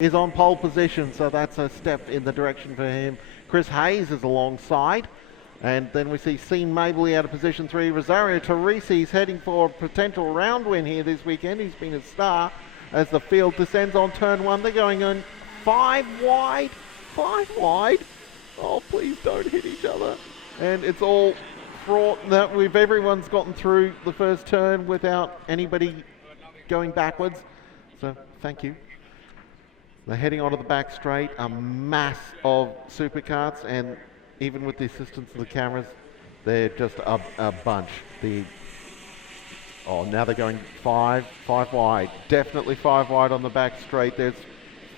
is on pole position, so that's a step in the direction for him. Chris Hayes is alongside. And then we see Sean Mabley out of position 3. Rosario Teresi is heading for a potential round win here this weekend. He's been a star as the field descends on turn 1. They're going on 5 wide. 5 wide. Oh, please don't hit each other. And it's all fraught that everyone's gotten through the first turn without anybody going backwards. So thank you. They're heading onto the back straight, a mass of superkarts, and even with the assistance of the cameras, they're just a bunch. Now they're going 5 wide. Definitely 5 wide on the back straight. There's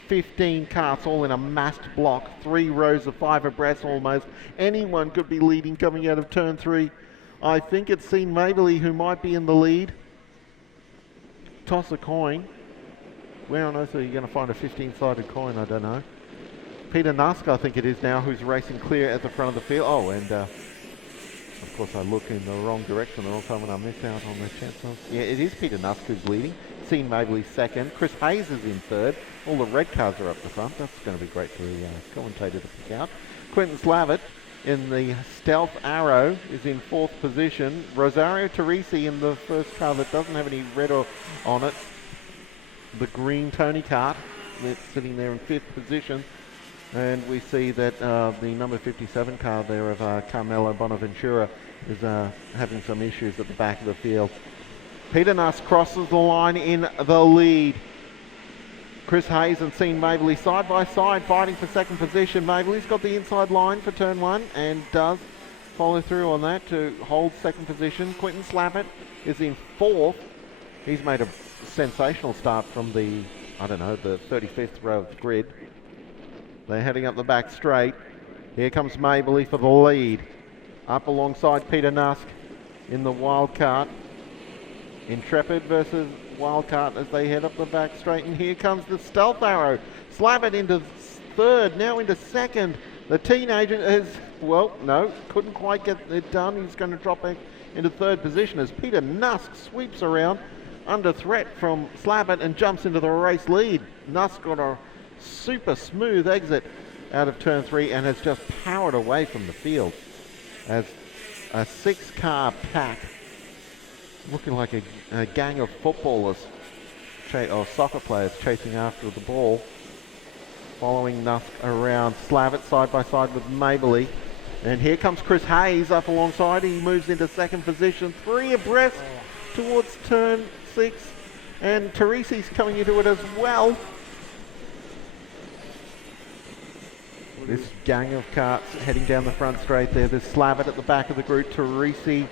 15 carts all in a massed block, 3 rows of 5 abreast almost. Anyone could be leading coming out of turn 3. I think it's Sean Mabley who might be in the lead. Toss a coin. Where on earth are you going to find a 15-sided coin? I don't know. Peter Nusk, I think it is now, who's racing clear at the front of the field. Oh, and of course I look in the wrong direction the whole time and I miss out on the chance of... Yeah, it is Peter Nusk who's leading. Sean Mabley second. Chris Hayes is in third. All the red cars are up the front. That's going to be great for the commentator to pick out. Quentin Slavitt in the Stealth Arrow is in 4th position. Rosario Teresi in the first car that doesn't have any red on it. The green Tony Kart, that's sitting there in 5th position. And we see that the number 57 car there of Carmelo Bonaventura is having some issues at the back of the field. Peter Nuss crosses the line in the lead. Chris Hayes and Sean Mabley side by side fighting for 2nd position. Mabley's got the inside line for turn 1 and does follow through on that to hold 2nd position. Quentin Slavitt is in 4th. He's made a sensational start from the 35th row of the grid. They're heading up the back straight. Here comes Mabley for the lead. Up alongside Peter Nusk in the wildcart. Intrepid versus wildcart as they head up the back straight. And here comes the Stealth Arrow. Slavitt into 3rd, now into 2nd. The teenager couldn't quite get it done. He's going to drop back into 3rd position as Peter Nusk sweeps around under threat from Slavitt and jumps into the race lead. Nusk got a super smooth exit out of turn 3 and has just powered away from the field as a 6-car pack looking like a gang of footballers or soccer players chasing after the ball, following Nusk around. Slavitt side by side with Mabley, and here comes Chris Hayes up alongside. He moves into 2nd position, 3 abreast towards turn 6, and Teresi's coming into it as well. This gang of carts heading down the front straight there. There's Slavitt at the back of the group, Teresi,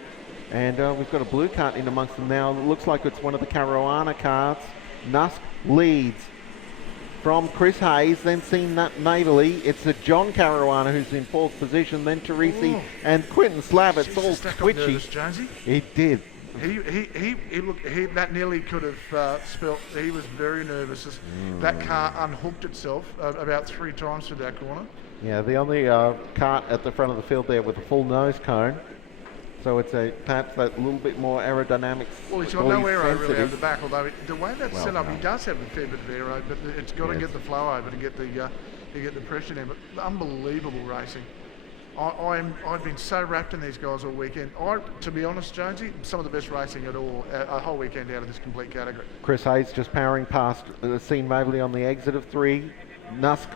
and we've got a blue cart in amongst them now. It looks like it's one of the Caruana carts. Nusk leads from Chris Hayes, then Sean Mabley. It's a John Caruana who's in 4th position, then Teresi and Quentin Slavitt's all twitchy. He did. That nearly could have spelt. He was very nervous as that car unhooked itself about 3 times through that corner. Yeah, the only cart at the front of the field there with a full nose cone. So it's perhaps a little bit more aerodynamics. Well, he's got no aero really over the back, although the way that's set up, he does have a fair bit of aero, but it's got to get the flow over to get the pressure there. But unbelievable racing. I've been so wrapped in these guys all weekend. To be honest, Jonesy, some of the best racing at all, a whole weekend out of this complete category. Chris Hayes just powering past Sean Mabley on the exit of 3. Nusk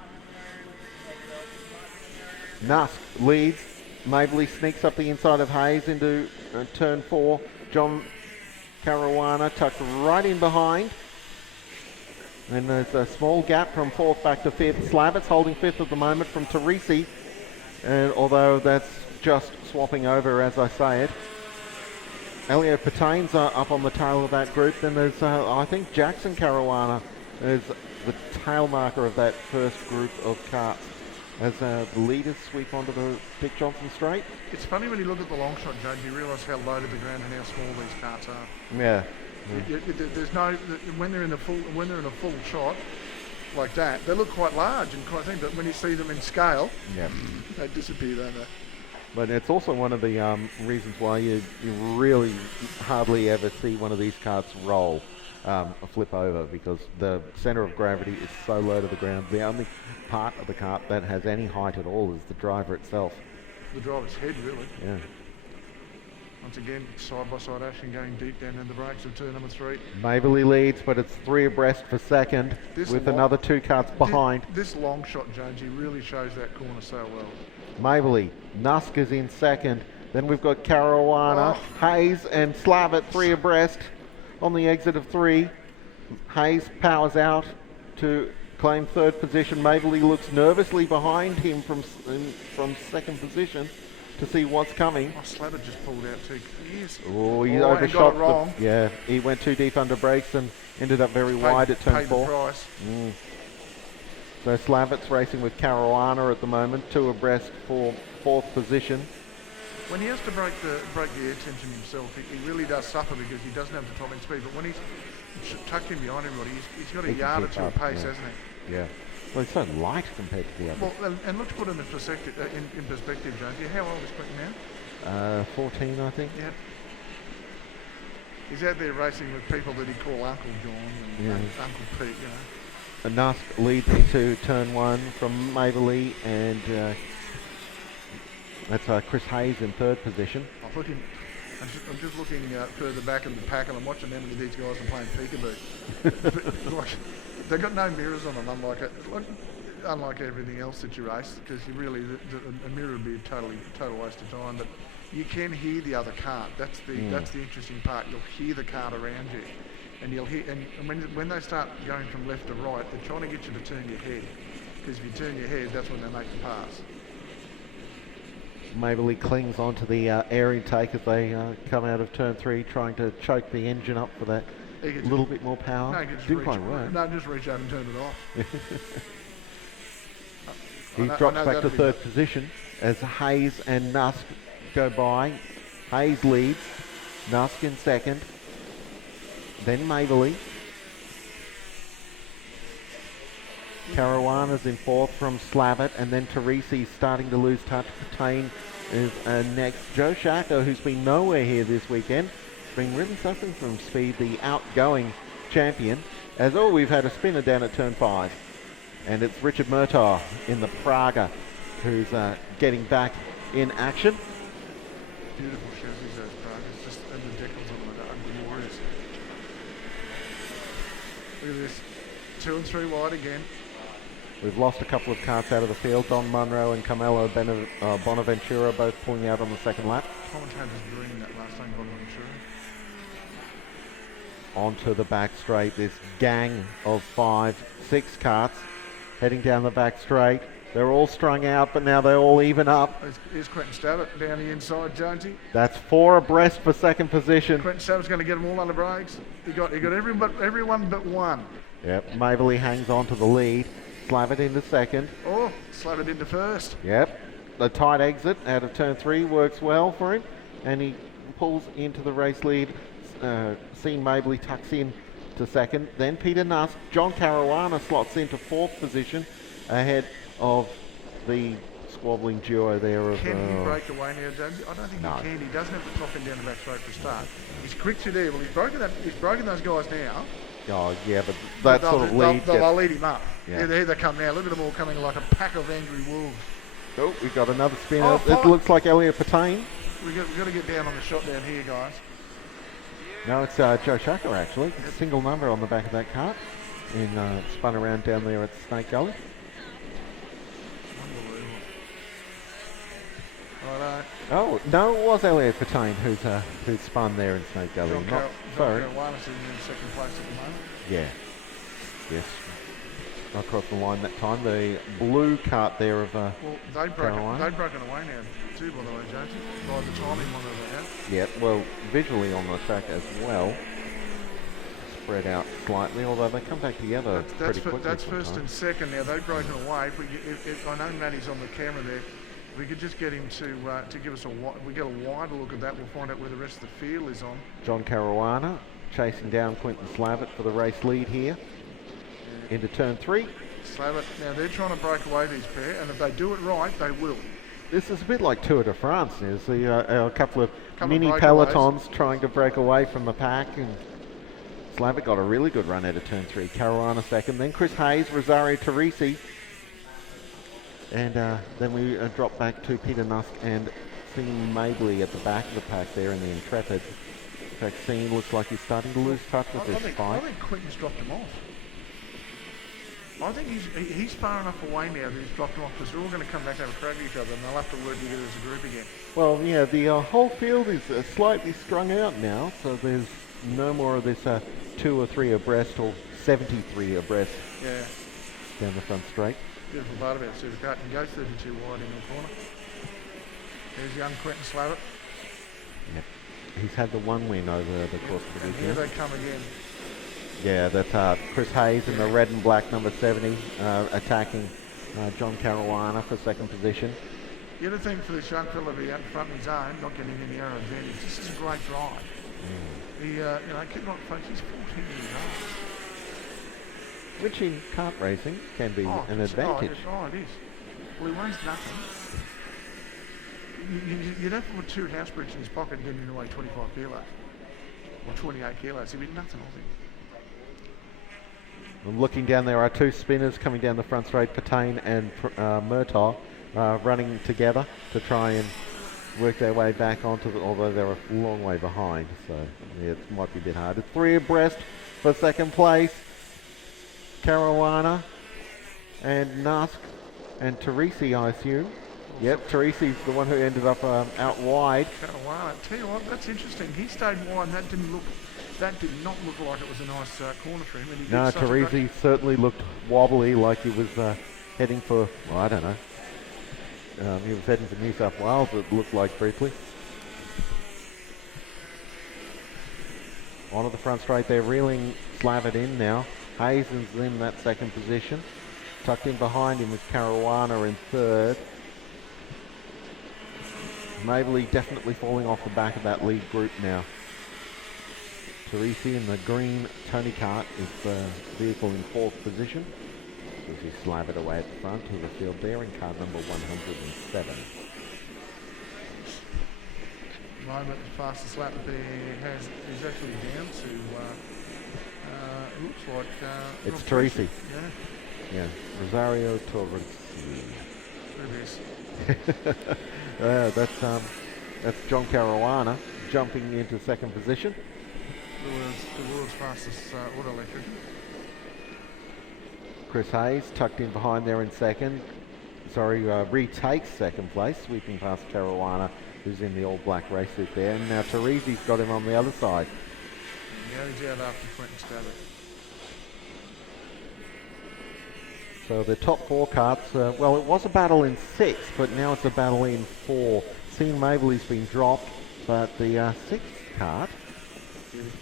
leads. Mabley sneaks up the inside of Hayes into turn 4. John Caruana tucked right in behind. And there's a small gap from 4th back to 5th. Slavitt's holding 5th at the moment from Teresi. Although that's just swapping over as I say it. Elio Patain's up on the tail of that group. Then there's, I think, Jackson Caruana is the tail marker of that first group of carts as the leaders sweep onto the Dick Johnson straight. It's funny when you look at the long shot, Joe, you realise how low to the ground and how small these carts are. Yeah. There's no when they're in a full shot like that, they look quite large and quite thin, but when you see them in scale, they disappear, don't they? But it's also one of the reasons why you really hardly ever see one of these carts roll. a flip over because the centre of gravity is so low to the ground. The only part of the kart that has any height at all is the driver itself. The driver's head, really. Yeah. Once again, side-by-side action going deep down in the brakes of turn number 3. Mabley leads, but it's 3 abreast for second with another 2 karts behind. This long shot, Jonesy, really shows that corner so well. Mabley, Nusk is in second. Then we've got Caruana, Hayes and Slavitt 3 abreast on the exit of 3. Hayes powers out to claim 3rd position. Mabley looks nervously behind him from second position to see what's coming. Slavitt just pulled out too. Yes. Oh, he overshot. Got it wrong. Yeah, he went too deep under brakes and ended up very wide at turn 4. The price. So Slavitt's racing with Caruana at the moment, 2 abreast for 4th position. When he has to break the air tension himself, he really does suffer because he doesn't have the top end speed. But when he's tucked in behind everybody, he's got a yard or 2 of pace, hasn't he? Yeah. Well, he's so light compared to the others. Well, and let's put him in perspective, Jonesy. How old is Quentin now? 14, I think. Yeah. He's out there racing with people that he call Uncle John and Uncle Pete, you know. And Nusk leads into turn 1 from Mabley, and that's Chris Hayes in 3rd position. I'm just looking further back in the pack, and I'm watching them and these guys are playing peekaboo. Like, they've got no mirrors on them, unlike everything else that you race, because you really, a mirror would be a total waste of time. But you can hear the other kart. That's the interesting part. You'll hear the kart around you, and you'll hear. And when they start going from left to right, they're trying to get you to turn your head, because if you turn your head, that's when they make the pass. Mabley clings onto the air intake as they come out of turn 3, trying to choke the engine up for that little bit more power. No, Didn't quite work. No, just reach out and turn it off. He drops back to 3rd position as Hayes and Nusk go by. Hayes leads, Nusk in 2nd, then Mabley. Caruana's in 4th from Slavitt, and then Teresi's starting to lose touch. Patain is next. Joe Shaka, who's been nowhere here this weekend, has been really suffering from speed, the outgoing champion. As we've had a spinner down at turn 5, and it's Richard Murtaugh in the Praga who's getting back in action. Beautiful chassis, those Pragas, just and the decals on them are glorious. Look at this, 2 and 3 wide again. We've lost a couple of karts out of the field. Don Munro and Carmelo Bonaventura both pulling out on the 2nd lap. Commentators green that last time, Bonaventura. Onto the back straight, this gang of 6 karts heading down the back straight. They're all strung out, but now they're all even up. Here's Quentin Stavitt down the inside, Jonesy. That's 4 abreast for 2nd position. Quentin Stavitt's going to get them all under brakes. He got everyone but one. Yep, Mabley hangs on to the lead. Slavitt into 2nd. Oh, Slavitt into 1st. Yep. The tight exit out of turn 3 works well for him, and he pulls into the race lead. Seeing Mabley tucks in to 2nd. Then Peter Nusk. John Caruana slots into 4th position ahead of the squabbling duo there. Can he break away now, James? I don't think he can. He doesn't have the top end down the back straight for a start. He's quick to there. Well, he's broken those guys now. Oh, yeah, but that sort of lead... They'll lead him up. Yeah. Here they come now. Look at them all coming like a pack of angry wolves. Oh, we've got another spinner. It looks like Elliot Patain. We've got to get down on the shot down here, guys. No, it's Joe Shaka, actually. Yep. Single number on the back of that kart. Spun around down there at Snake Gully. Unbelievable. Righto. Oh, no, it was Elliot Patain who's spun there in Snake Gully. John Caruana's in 2nd place at the moment. Yeah. Yes. Not across the line that time. The blue kart there of well, they've broken away now too, by the way, Jonesy. By the timing one they had. Yeah, well, visually on the track as well. Spread out slightly, although they come back together pretty quickly. That's 1st and 2nd now. They've broken away. I know Matty's on the camera there. If we could just get him to give us we get a wider look at that, we'll find out where the rest of the field is on. John Caruana chasing down Quentin Slavitt for the race lead here. Into turn 3. Slavitt, now they're trying to break away these pair, and if they do it right, they will. This is a bit like Tour de France. There's a couple of mini pelotons trying to break away from the pack, and Slavic got a really good run out of turn 3. Caruana second, then Chris Hayes, Rosario Teresi. And then we drop back to Peter Nusk and Sean Mabley at the back of the pack there in the Intrepid. In fact, Sean looks like he's starting to lose touch with this fight. I think Quinton's dropped him off. I think he's far enough away now that he's dropped him off, because they're all going to come back and have a crack at each other, and they'll have to work together as a group again. Well, yeah, the whole field is slightly strung out now, so there's no more of this 2 or 3 abreast or 73 abreast down the front straight. Beautiful part about Superkart. You go 32 wide in the corner. There's young Quentin Slavic. Yep. He's had the one win over the course of the weekend. Here they come again. Yeah, that's Chris Hayes in the red and black number 70 attacking John Caruana for second position. The other thing for this young fella to be out in front of his own, not getting any arrow advantage, this is a great drive. He, keep not folks, he's 14 years old. Which in kart racing can be an advantage. It is. Well, he weighs nothing. You'd have to put 2 house bricks in his pocket and get him to weigh 25 kilos. Or 28 kilos. He'd be nothing, I think. I'm looking down, there are 2 spinners coming down the front straight, Patain and Murtaugh, running together to try and work their way back onto although they're a long way behind, so yeah, it might be a bit hard. It's 3 abreast for second place. Caruana and Nusk and Teresi, I assume. Yep, Teresi's the one who ended up out wide. Caruana, tell you what, that's interesting. He stayed wide, and that did not look like it was a nice corner for him. And no, Teresi certainly looked wobbly, like he was heading for, well, I don't know. He was heading for New South Wales, it looked like briefly. Onto the front straight, they're reeling Slavic in now. Hazen's in that second position. Tucked in behind him is Caruana in third. Mabley definitely falling off the back of that lead group now. Teresi in the green Tony Kart is the vehicle in 4th position. As he slab it away at the front of the field there in car number 107. Moment as fastest lap there is actually down to looks like it's Teresi. Yeah. Rosario Torres. That's John Caruana jumping into second position. The world's fastest auto electrician. Chris Hayes tucked in behind there in second. Retakes second place, sweeping past Caruana, who's in the all-black race suit there. And now Teresi's got him on the other side. Yeah, he's out after Quentin Slavic. So the top 4 karts, well, it was a battle in 6, but now it's a battle in 4. Sean Mabley's been dropped, but the 6th kart.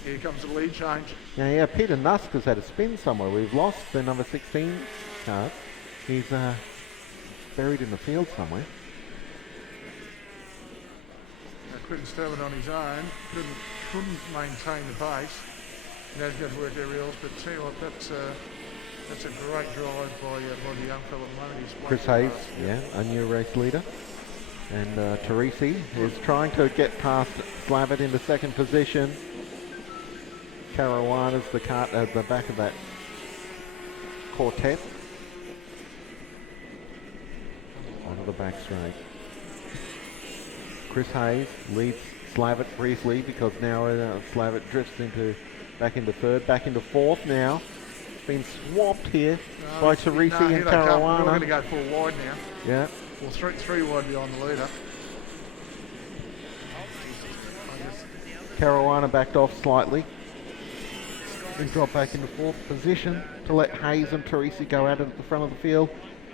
Here comes the lead change. Yeah, Peter Nusk has had a spin somewhere. We've lost the number 16 kart. He's buried in the field somewhere. Quentin Slavic on his own, couldn't maintain the pace. Now he's got to work their reels, but tell you what, that's a great drive by the young fellow at the moment. He's Chris Hayes, a new race leader. And Teresi is trying to get past Slavic into second position. Caruana's the kart at the back of that quartet. Onto the back straight. Chris Hayes leads Slavic briefly because now Slavic drifts back into third, back into fourth now. Been swamped here by Teresi and Caruana. We're going to go 4 wide now. Yeah. Well, three wide behind the leader. Caruana backed off slightly. He's dropped back into 4th position to let Hayes and Teresi go out at the front of the field.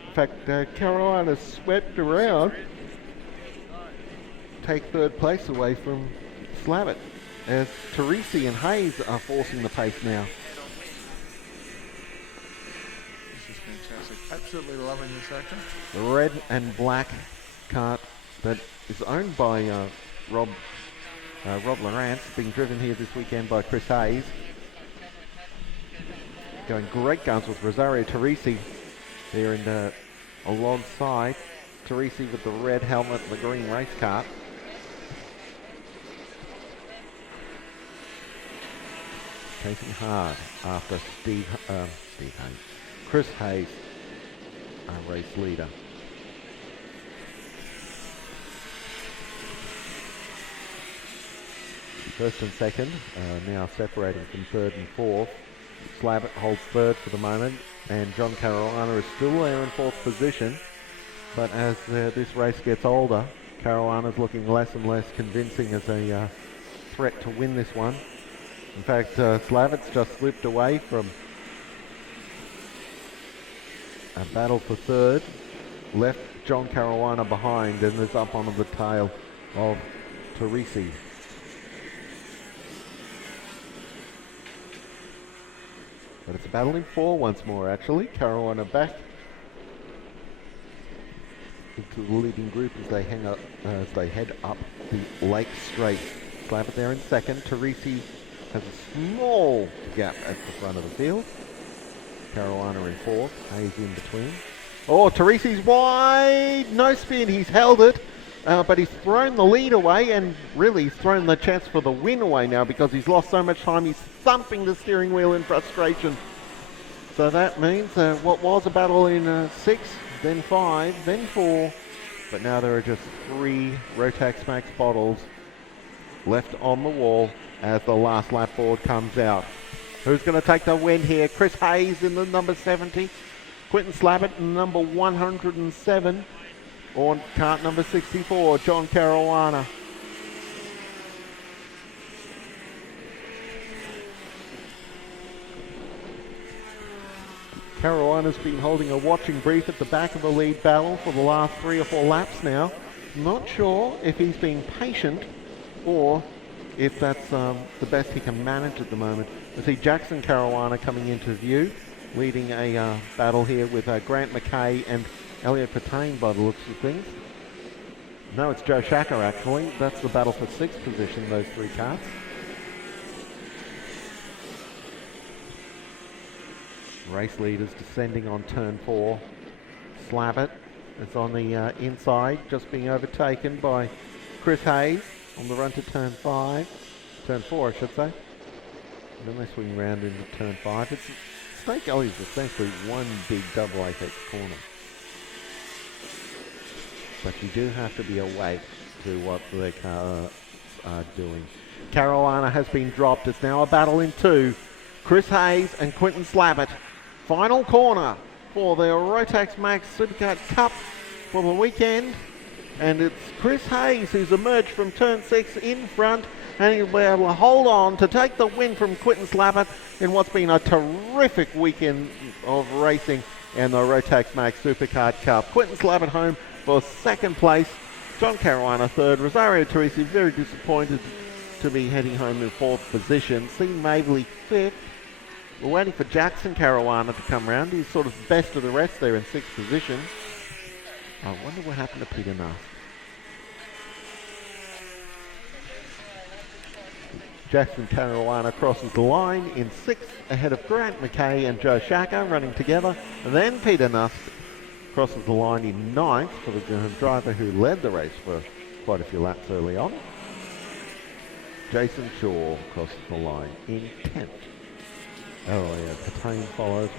In fact, Caruana swept around, take 3rd place away from Slavic, as Teresi and Hayes are forcing the pace now. This is fantastic. Absolutely loving this action. The red and black kart that is owned by Rob Lawrence, being driven here this weekend by Chris Hayes. Going great guns with Rosario Teresi there in alongside. Teresi with the red helmet and the green race kart. chasing hard after Chris Hayes, our race leader. First and second now separating from third and fourth. Slavitt holds third for the moment, and John Carolina is still there in fourth position. But as this race gets older, Carolina's looking less and less convincing as a threat to win this one. In fact, Slavitt's just slipped away from a battle for third, left John Carolina behind, and is up onto the tail of Teresi. But it's a battle in four once more, actually. Carolina back into the leading group as they head up the Lake Straight. Slavitt there in second. Teresi has a small gap at the front of the field. Carolina in fourth. Hayes in between. Oh, Teresi's wide. No spin. He's held it. But he's thrown the lead away, and really he's thrown the chance for the win away now because he's lost so much time. He's thumping the steering wheel in frustration. So that means what was a battle in 6, then 5, then 4, but now there are just 3 Rotax Max bottles left on the wall as the last lap board comes out. Who's going to take the win here? Chris Hayes in the number 70, Quinton Slavitt in the number 107, on cart number 64, John Carolina. Carolina's been holding a watching brief at the back of the lead battle for the last 3 or 4 laps now. Not sure if he's being patient or if that's the best he can manage at the moment. I see Jackson Carolina coming into view, leading a battle here with Grant McKay and Elliot Patain by the looks of things. No, it's Joe Shacker actually. That's the battle for 6th position, those 3 carts. Race leaders descending on turn 4. Slavitt is on the inside, just being overtaken by Chris Hayes on the run to turn 5. Turn 4, I should say. And then they swing round into turn 5. Snake Alley is essentially one big double apex corner. But you do have to be awake to what the cars are doing. Carolina has been dropped. It's now a battle in 2. Chris Hayes and Quinton Slavitt. Final corner for the Rotax Max Superkart Cup for the weekend. And it's Chris Hayes who's emerged from turn 6 in front, and he'll be able to hold on to take the win from Quinton Slavitt in what's been a terrific weekend of racing in the Rotax Max Superkart Cup. Quinton Slavitt home for 2nd place. John Carolina 3rd. Rosario Teresi very disappointed to be heading home in 4th position. Sean Maveley 5th. We're waiting for Jackson Carolina to come round. He's sort of best of the rest there in 6th position. I wonder what happened to Peter Nath. Jackson Carolina crosses the line in 6th ahead of Grant McKay and Joe Shacker running together. And then Peter Nath crosses the line in 9th for the driver who led the race for quite a few laps early on. Jason Shaw crosses the line in 10th. Elliot Patain follows.